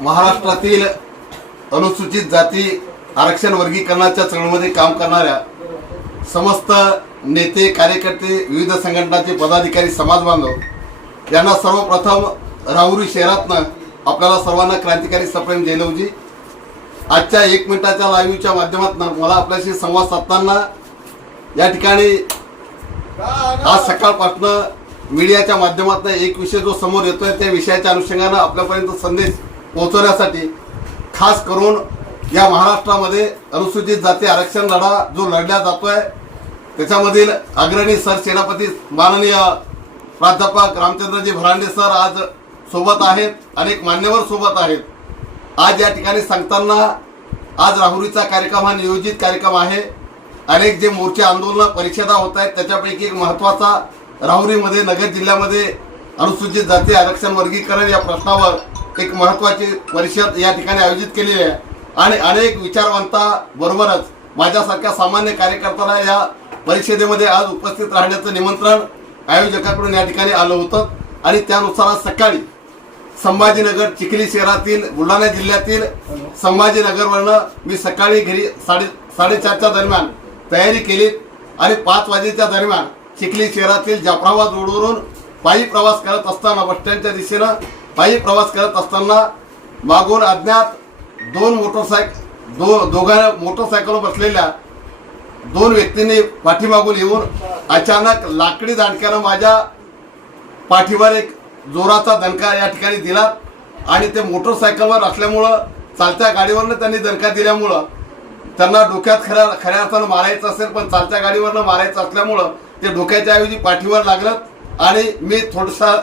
महाराष्ट्रातील अनुसूचित जाती आरक्षण वर्गीकरणाच्या चळवळीमध्ये काम करणाऱ्या समस्त नेते कार्यकर्ते विविध संघटनांचे पदाधिकारी समाज बांधव यांना सर्वप्रथम राहुरी शहरातनं आपल्याला सर्वांना क्रांतिकारी सप्रेम जयलवजी। आजच्या 1 मिनिटाच्या लाईव्हच्या माध्यमातून मला आपल्याशी संवाद साधताना या ठिकाणी आज सकाळपासून मीडियाच्या माध्यमातून एक विषय जो समोर येतोय त्या विषयाच्या अनुषंगाने आपल्यापर्यंत संदेश पोहोचवण्यासाठी खास करून या महाराष्ट्रामध्ये अनुसूचित जाती आरक्षण लढा जो लढला जातोय त्याच्यामधील अग्रणी सरसेनापती माननीय प्राध्यापक रामचंद्रजी भरांडे सर आज सोबत आहेत, अनेक मान्यवर सोबत आहेत। आज या ठिकाणी सांगताना आज राहुरीचा कार्यक्रम हा नियोजित कार्यक्रम आहे। अनेक जे मोर्चे आंदोलन परिषदा होत आहेत त्याच्यापैकी एक महत्त्वाचा राहुरीमध्ये नगर जिल्ह्यामध्ये अनुसूचित जाती आरक्षण वर्गीकरण या प्रश्नावर एक महत्त्वाची परिषद या ठिकाणी आयोजित केलेली आहे आणि अनेक विचारवंता बरोबरच माझ्यासारख्या सामान्य कार्यकर्त्याला या परिषदेमध्ये आज उपस्थित राहण्याचं निमंत्रण आयोजकांकडून या ठिकाणी आलं होतं आणि त्यानुसार आज सकाळी संभाजीनगर चिखली शहरातील बुलढाणा जिल्ह्यातील संभाजीनगरवरनं मी सकाळी घरी 4:30च्या दरम्यान तयारी केली आणि 5 वाजेच्या दरम्यान चिखली शहरातील जाफराबाद रोडवरून पायी प्रवास करत असताना बस स्टँडच्या दिशेनं पायी प्रवास करत असताना मागून अज्ञात दोघा मोटरसायकलवर बसलेल्या 2 व्यक्तींनी पाठीमागून येऊन अचानक लाकडी दांडक्यानं माझ्या पाठीवर एक जोराचा दणका या ठिकाणी दिला आणि ते मोटरसायकलवर असल्यामुळं चालत्या गाडीवरनं त्यांनी दणका दिल्यामुळं त्यांना डोक्यात खऱ्या अर्थानं मारायचं असेल पण चालत्या गाडीवरनं मारायचं असल्यामुळं ते डोक्याच्या ऐवजी पाठीवर लागलं आणि मी थोडंसं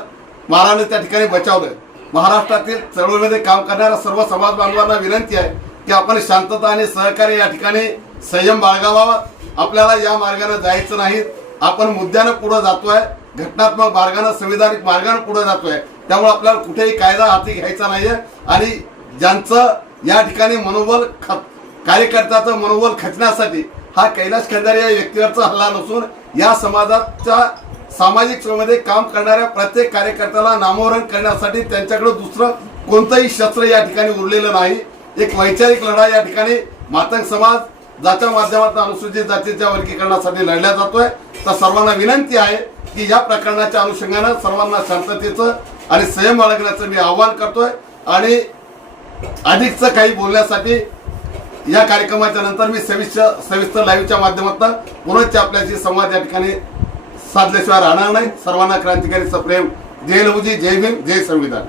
माराने त्या ठिकाणी बचावलं। महाराष्ट्रातील चळवळीमध्ये काम करणाऱ्या सर्व समाज बांधवांना विनंती आहे की आपण शांतता आणि सहकार्य या ठिकाणी संयम बाळगावा। आपल्याला या मार्गाने जायचं नाही, आपण मुद्द्यानं पुढे जातोय, घटनात्मक मार्गाने संविधानिक मार्गाने पुढे जातोय, त्यामुळे आपल्याला कुठेही कायदा हाती घ्यायचा नाहीये आणि ज्यांचं या ठिकाणी मनोबल कार्यकर्त्याचं मनोबल खचण्यासाठी हा कैलाश खंडारे या व्यक्तीवरचा हल्ला नसून या समाजाच्या सामाजिक चळवळीमध्ये काम करणाऱ्या प्रत्येक कार्यकर्त्याला नामोहरण करण्यासाठी त्यांच्याकडे दुसरं कोणतंही शस्त्र या ठिकाणी उरलेलं नाही। एक वैचारिक लढा या ठिकाणी मातंग समाज ज्याच्या माध्यमातून अनुसूचित जातीच्या वर्गीकरणासाठी लढला जातोय। तर सर्वांना विनंती आहे की या प्रकरणाच्या अनुषंगाने सर्वांना शांततेचं आणि संयम बाळगण्याचं मी आवाहन करतोय आणि अधिकचं काही बोलण्यासाठी या कार्यक्रमाच्या नंतर मी सविस्तर लाईव्हच्या माध्यमातून पुन्हा आपल्याशी संवाद या ठिकाणी साधल्याशिवाय राहणार नाही। सर्वांना क्रांतिकारी सप्रेम जय लहुजी, जय भीम, जय संविधान।